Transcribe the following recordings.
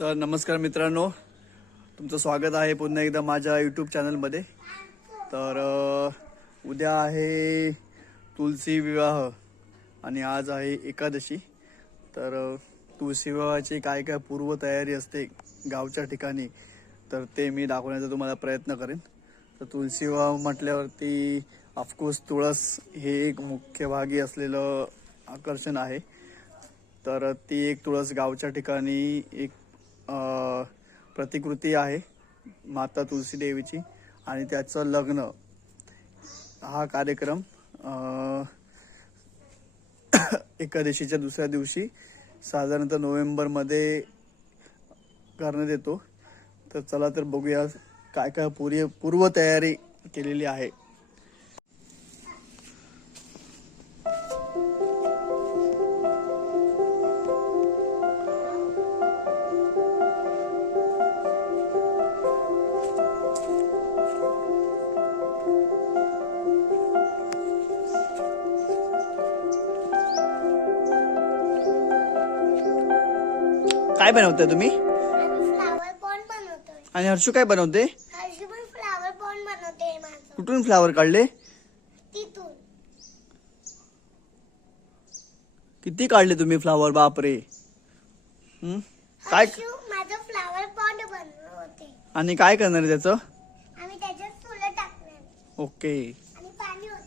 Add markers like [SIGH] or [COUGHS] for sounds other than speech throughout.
तर नमस्कार मित्रांनो तुमचं स्वागत आहे पुन्हा एकदा माझ्या यूट्यूब चॅनलमध्ये तर उद्या आहे तुलसी विवाह आणि आज आहे एकादशी. तर अ, तुलसी विवाहाची काय काय पूर्वतयारी असते गावच्या ठिकाणी तर ते मी दाखवण्याचा तुम्हाला प्रयत्न करेन. तर तुलसी विवाह म्हटल्यावरती ऑफकोर्स तुळस हे एक मुख्य भागी असलेलं आकर्षण आहे. तर ती एक तुळस गावच्या ठिकाणी एक प्रतिकृती आहे माता तुलसी देवीची आणि त्याचं लग्न. हा कार्यक्रम [COUGHS] एकादशीच्या दुसऱ्या दिवशी साधारणतः नोव्हेंबरमध्ये करण्यात येतो. तर चला तर बघूया काय काय पूर्व पूर्वतयारी केलेली आहे. काय बनवताय तुम्ही? फ्लावर बनवतोय. आणि हर्षू काय बनवते? हर्षी पण फ्लावर पॉन्ड बनवते माझं. कुठून फ्लावर काढले? तिथून. किती काढले तुम्ही फ्लावर? बापरे. हं? काय हर्षू माझं फ्लावर बनवते. आणि काय करणार आहे त्याचं? आम्ही त्याच्यात फुलं टाकणार. ओके आणि पाणी होतं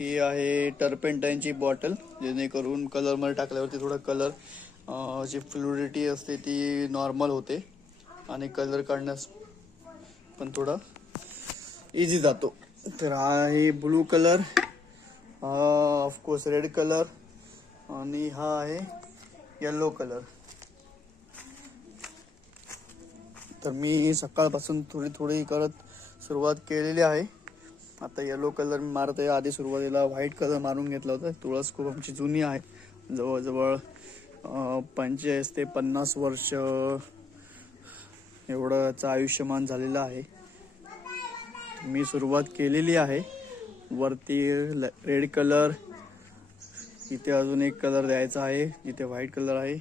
ही आहे टर्पेंटाईनची बॉटल जेणेकरून कलरमध्ये टाकल्यावरती थोडा कलर जी फ्लुडिटी असते ती नॉर्मल होते आणि कलर काढण्यास पण थोडा इझी जातो. तर हा आहे blue colour of course red colour आणि हा आहे येल्लो कलर. तर मी सकाळपासून थोडी थोडी करत सुरुवात केलेली आहे. आता येलो कलर मी मारत आहे आधी सुरुवातीला व्हाईट कलर मारून घेतला होता. तुळस खूप आमची जुनी आहे. जवळजवळ पंचेचाळीस ते पन्नास वर्ष एवढं आयुष्यमान झालेलं आहे. मी सुरुवात केलेली आहे. वरती रेड कलर इथे अजून एक कलर द्यायचा आहे. इथे व्हाईट कलर आहे.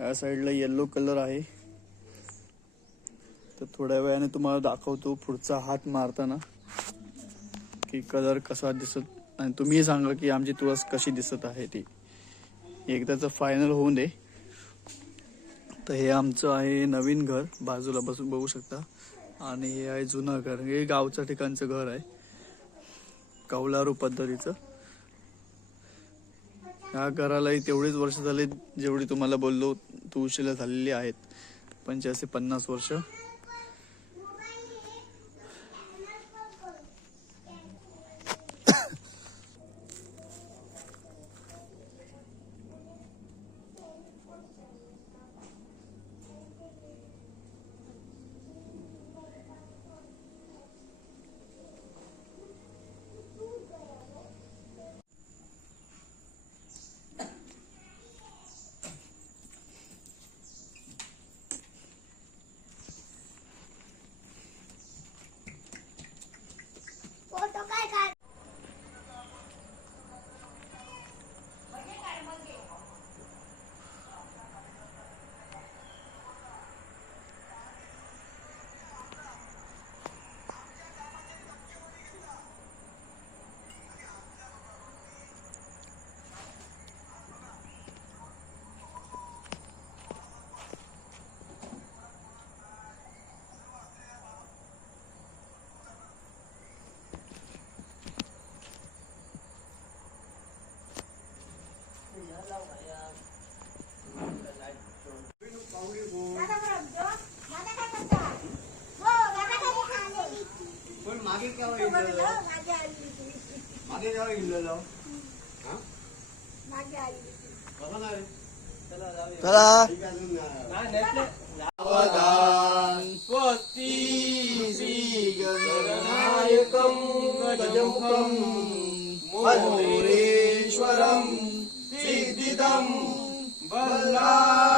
या साईडला येल्लो कलर आहे. तर थोड्या वेळाने तुम्हाला दाखवतो पुढचा हात मारताना. की कलर कसा दिसत आणि तुम्ही सांगा की आमची तुळस कशी दिसत आहे ती. एकदाचं फायनल होऊन दे. तर हे आमचं आहे नवीन घर. बाजूला बसून बघू शकता. आणि हे आहे जुनं घर. हे गावच्या ठिकाणचं घर आहे. कौलारू पद्धतीचं. ह्या घरालाही तेवढीच वर्ष झाले जेवढी तुम्हाला बोललो तुळशीला झालेली आहेत. पंच्याऐंशी पन्नास वर्ष. Tara. Lawatan pati si ganayukam gajamukam Madhureshwaram siddhidam balam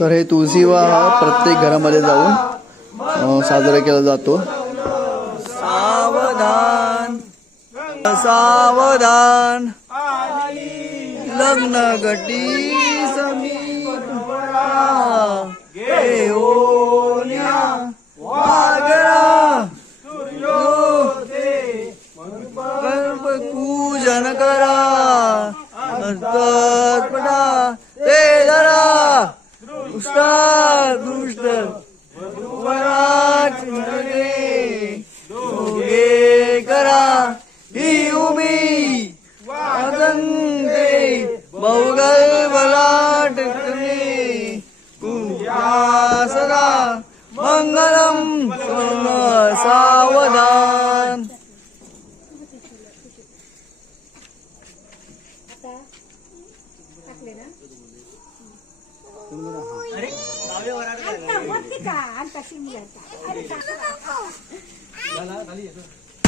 तर हे तुळशी विवाह प्रत्येक घरामध्ये जाऊन साजरा केला जातो. सावधान सावधान लग्न गटी समी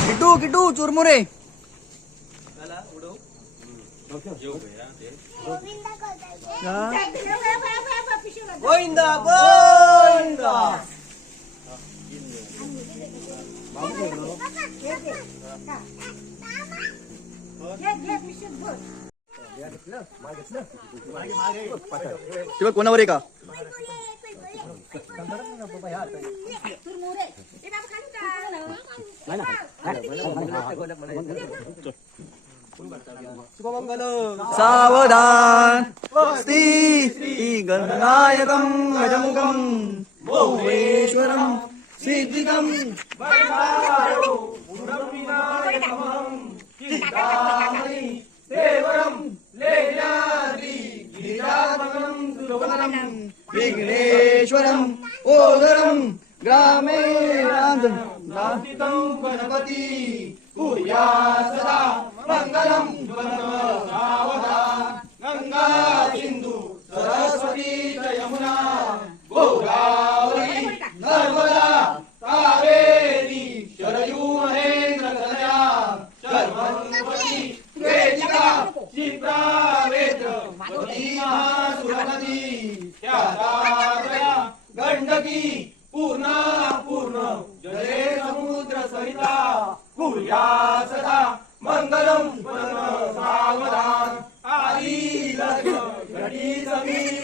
गिटू गिटू चुरमुरे Govinda Govinda Yeah, yeah, we should go. तिकडे कोणावर आहे का सावधान श्री श्री गणनायकम गजमुखम भुवेश्वरम सिद्धिकम देवरा Big Name.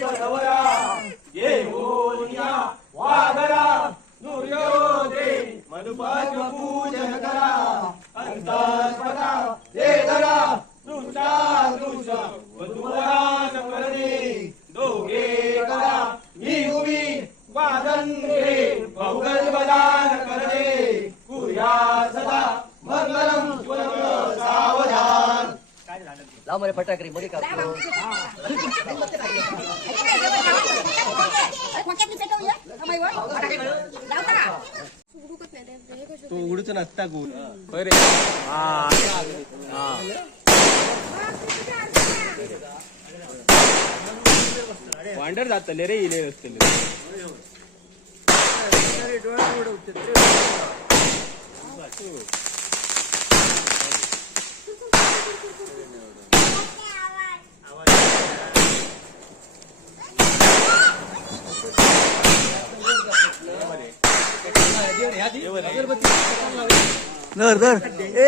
ಭರವರ लाव मला फटाकरी मध्ये का? तो उडूच नसता गुण बरे. वांडर जातले रे इले असतले डोळे धर धर ए.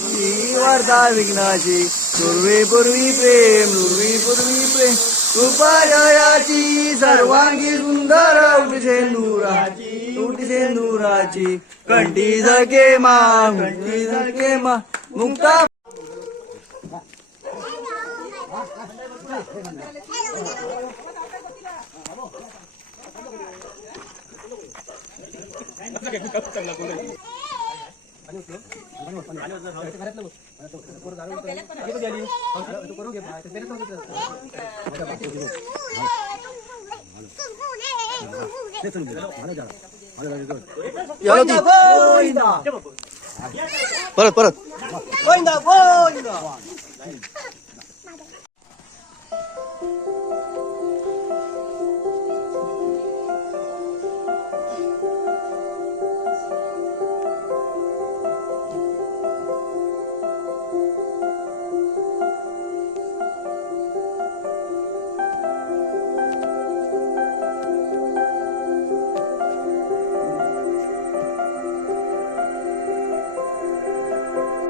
ही वार्ता विघ्नाची पूर्वी पूर्वी प्रेम पूर्वी पूर्वी प्रेम कृपायाची सर्वांगी सुंदर उठी सेंदुराची उठी सेंदुराची झके मा कंटी झके मा मुक्ता 여러분 보인다. 버릇 버릇. 보인다 보인다.